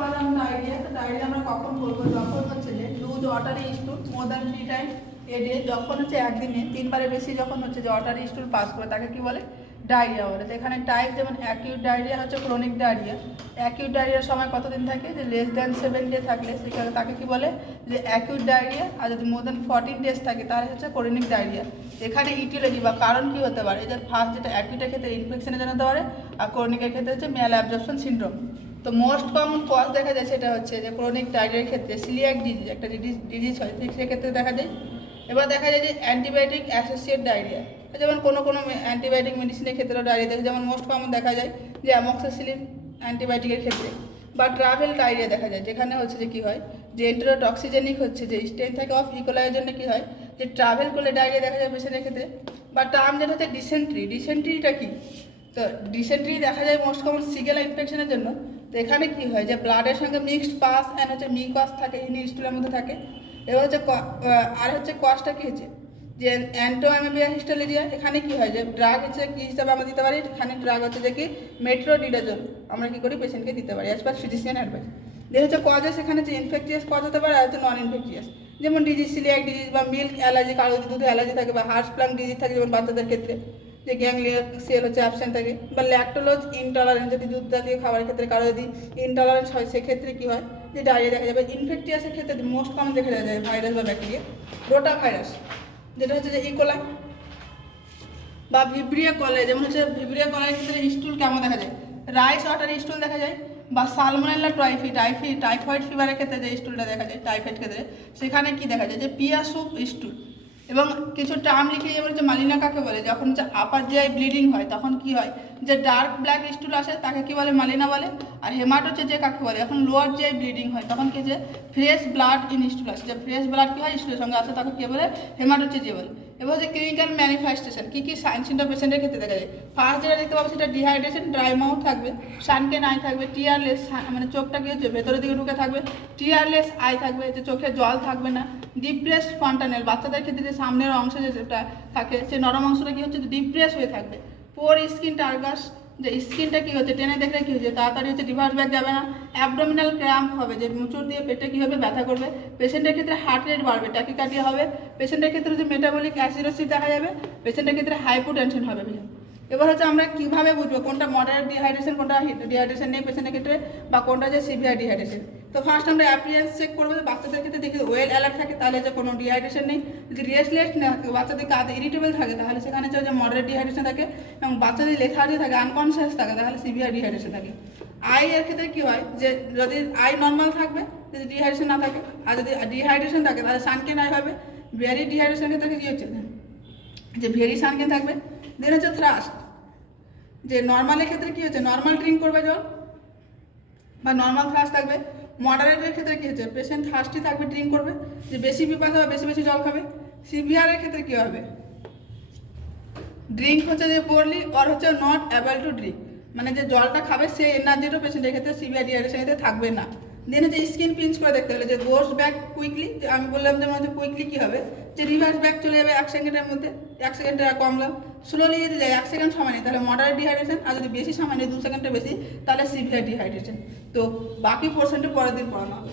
পারলাম ডায়রিয়া। তো ডায়রিয়া আমরা কখন বলবো? যখন হচ্ছে যে loose watery stool more than 3 time a day, যখন হচ্ছে একদিনে 3বারের বেশি যখন হচ্ছে যে ওয়াটারি স্টুল পাস করে তাকে কি বলে? ডায়রিয়া বলে। তো এখানে টাইপ যেমন অ্যাকিউট ডায়রিয়া হচ্ছে ক্রনিক ডায়রিয়া। অ্যাকিউট ডায়রিয়ার সময় কতদিন থাকে? যে লেস দ্যান 7 ডে থাকলে সেখানে তাকে কি বলে? যে অ্যাকিউট ডায়রিয়া। আর যদি মোর দ্যান 14 ডেজ থাকে তাহলে হচ্ছে ক্রনিক ডায়রিয়া। এখানে ইটিওলজি বা কারণ কি হতে পারে? যে ফার্স্ট যেটা অ্যাকিউটের ক্ষেত্রে ইনফেকশনের জন্য হতে পারে, আর ক্রনিকের ক্ষেত্রে হচ্ছে ম্যাল অ্যাবজর্পশন সিনড্রোম। তো মোস্ট কমন কজ দেখা যায় সেটা হচ্ছে যে ক্রনিক ডায়রিয়ার ক্ষেত্রে সিলিয়াক ডিজিজ একটা ডিজিজ হয়, ঠিক সেক্ষেত্রে দেখা যায়। এবার দেখা যায় যে অ্যান্টিবায়োটিক অ্যাসোসিয়েট ডায়রিয়া, যেমন কোনো অ্যান্টিবায়োটিক মেডিসিনের ক্ষেত্রেও ডায়রিয়া দেখা, যেমন মোস্ট কমন দেখা যায় যে অ্যামক্সিসিলিন অ্যান্টিবায়োটিকের ক্ষেত্রে। বা ট্রাভেল ডায়রিয়া দেখা যায়, যেখানে হচ্ছে যে কী হয়, যে এন্টেরোটক্সিজেনিক হচ্ছে যে স্ট্রেন থাকে অফ ইকোলাইয়ের জন্য কী হয়, যে ট্রাভেল করলে ডায়রিয়া দেখা যায় পেশেন্টের ক্ষেত্রে। বা টার্ম যেটা হচ্ছে ডিসেন্ট্রিটা কী? তো ডিসেন্ট্রি দেখা যায় মোস্ট কমন সিগেলা ইনফেকশনের জন্য। তো এখানে কী হয়, যে ব্লাডের সঙ্গে মিক্সড পাস অ্যান্ড হচ্ছে মিকস থাকে, স্টুলের মধ্যে থাকে। এবার হচ্ছে আর হচ্ছে কজটা কী হচ্ছে, যে অ্যান্টোঅ্যামিবিয়া হিস্টোলিজিয়া। এখানে কী হয়, যে ড্রাগ হচ্ছে কী হিসাবে আমরা দিতে পারি? এখানে ড্রাগ হচ্ছে যে কি মেট্রোডিডাজোল আমরা কী করি পেশেন্টকে দিতে পারি অ্যাজ পার ফিজিশিয়ান অ্যাডভাইস। যে হচ্ছে কজেস, এখানে হচ্ছে ইনফেকটিয়াস কজ হতে পারে আর হচ্ছে নন ইনফেকটিয়াস, যেমন ডিজিজ সিলিয়াক ডিজিজ বা মিল্ক অ্যালার্জি, কারো যদি দুধে অ্যালার্জি থাকে, বা হার্স প্লাং ডিজিজ থাকে যেমন বাচ্চাদের ক্ষেত্রে, যে গ্যাংলিয়ার সেল হচ্ছে অ্যাবসেন্ট থাকে, বা ল্যাকটোলোজ ইনটলারেন্স, যদি দুধ জাতীয় খাবারের ক্ষেত্রে কারো যদি ইনটলারেন্স হয় সেক্ষেত্রে কী হয়, যে ডায়রিয়া দেখা যাবে। ইনফেকটিয়াসের ক্ষেত্রে মোস্ট কমন দেখা যায় ভাইরাস বা ব্যাকটেরিয়া, রোটা ভাইরাস যেটা হচ্ছে যে ইকোলাই, বা ভিব্রিয়া কলে, যেমন হচ্ছে ভিব্রিয়া কলের ক্ষেত্রে স্টুল কেমন দেখা যায়? রাইস ওয়াটার স্টুল দেখা যায়। বা সালমোনেলা টাইফয়েড ফিভারের ক্ষেত্রে যে স্টুলটা দেখা যায় টাইফয়েড ক্ষেত্রে, সেখানে কি দেখা যায়, যে পিয়া স্যুপ স্টুল। এবং কিছু টার্ম লিখে, যেমন হচ্ছে মালিনা কাকে বলে, যখন হচ্ছে আপার জিআই ব্লিডিং হয় তখন কি হয়, যে ডার্ক ব্ল্যাক স্টুল আসে তাকে কি বলে? মালিনা বলে। আর হেমাট হচ্ছে যে কাকে বলে, এখন লোয়ার জিআই ব্লিডিং হয় তখন কি, যে ফ্রেশ ব্লাড ইন স্টুল আসে, যে ফ্রেশ ব্লাড কি হয় স্টুলের সঙ্গে আসে তাকে কী বলে? হেমাট হচ্ছে যে বলে। এবার হচ্ছে ক্লিনিক্যাল ম্যানিফেস্টেশন, কী কী সাইন সিমটম পেশেন্টের ক্ষেত্রে দেখা যায়। ফার্স্ট যেটা দেখতে পাবো সেটা ডিহাইড্রেশন, ড্রাই মাউথ থাকবে, সানকে নাই থাকবে, টিয়ারলেস, মানে চোখটা কি হচ্ছে ভেতরের দিকে ঢুকে থাকবে, টিয়ারলেস আই থাকবে, যে চোখে জল থাকবে না, ডিপ্রেস ফন্টানেল, বাচ্চাদের ক্ষেত্রে যে সামনের অংশে যেটা থাকে সে নরম অংশটা কী হচ্ছে, ডিপ্রেস হয়ে থাকবে। পোর স্কিন টার্গাস, যে স্কিনটা কী হচ্ছে টেনে দেখলে কী হচ্ছে তাড়াতাড়ি হচ্ছে রিভার্স ব্যাক যাবে না। অ্যাবডোমিনাল ক্র্যাম্প হবে, যে মুচুর দিয়ে পেটে কী হবে, ব্যথা করবে। পেশেন্টের ক্ষেত্রে হার্ট রেট বাড়বে, ট্যাকিকার্ডিয়া হবে। পেশেন্টের ক্ষেত্রে হচ্ছে মেটাবলিক অ্যাসিডোসিস দেখা যাবে। পেশেন্টের ক্ষেত্রে হাইপোটেনশন হবে। এবার হচ্ছে আমরা কীভাবে বুঝবো কোনটা মডারেট ডিহাইড্রেশন, কোনটা ডিহাইড্রেশন নেই পেশেন্টের ক্ষেত্রে, বা কোনটা যে সিভিয়ার ডিহাইড্রেশন। তো ফার্স্ট আমরা অ্যাপিয়ারেন্স চেক করবো, যে বাচ্চাদের ক্ষেত্রে দেখি ওয়েল অ্যালার্ট থাকে তাহলে যে কোনো ডিহাইড্রেশন নেই। যদি রেস্টলেস না থাকে, বাচ্চাদের কাঁধে ইরিটেবল থাকে তাহলে সেখানে যে মডারেট ডিহাইড্রেশন থাকে। এবং বাচ্চাদের লেথার্জি থাকে, আনকনসিয়াস থাকে তাহলে সিভিয়ার ডিহাইড্রেশন থাকে। আই এর ক্ষেত্রে কী হয়, যে যদি আই নর্মাল থাকবে, যদি ডিহাইড্রেশন না থাকে, আর যদি ডিহাইড্রেশন থাকে তাহলে সানকেন আই হবে। ভেরি ডিহাইড্রেশনের ক্ষেত্রে কী হচ্ছে, যে ভেরি সানকেন থাকবে। দেন হচ্ছে থ্রাস্ট, যে নর্মালের ক্ষেত্রে কী হচ্ছে, নর্মাল ড্রিঙ্ক করবে জল বা নর্মাল থ্রাস্ট থাকবে। মডারেটের ক্ষেত্রে কী হচ্ছে, পেশেন্ট থার্স্টি থাকবে, ড্রিঙ্ক করবে, যে বেশি পিপাসা বা বেশি বেশি জল খাবে। সিভিয়ারের ক্ষেত্রে কী হবে, ড্রিঙ্ক হচ্ছে যে পোরলি অর হচ্ছে নট অ্যাবল টু ড্রিঙ্ক, মানে যে জলটা খাবে সে এনার্জিটাও পেশেন্টের ক্ষেত্রে সিভিয়ার ডিহাইড্রেশনের ক্ষেত্রে থাকবে না। দেন হচ্ছে স্কিন পিঞ্চ করে দেখতে হলে, যে গোস ব্যাক কুইকলি, যে আমি বললাম যে মানে কুইকলি কী হবে, যে রিভার্স ব্যাক চলে যাবে 1 সেকেন্ডের মধ্যে, 1 সেকেন্ডে কমলাম। স্লোলি যদি যায় 1 সেকেন্ড সময় নেই তাহলে মডারেট ডিহাইড্রেশন, আর যদি বেশি সময় নেই 2 সেকেন্ডের বেশি তাহলে সিভিয়ার ডিহাইড্রেশন। তো বাকি পোর্শনটা পরের দিন পড়ানো হবে।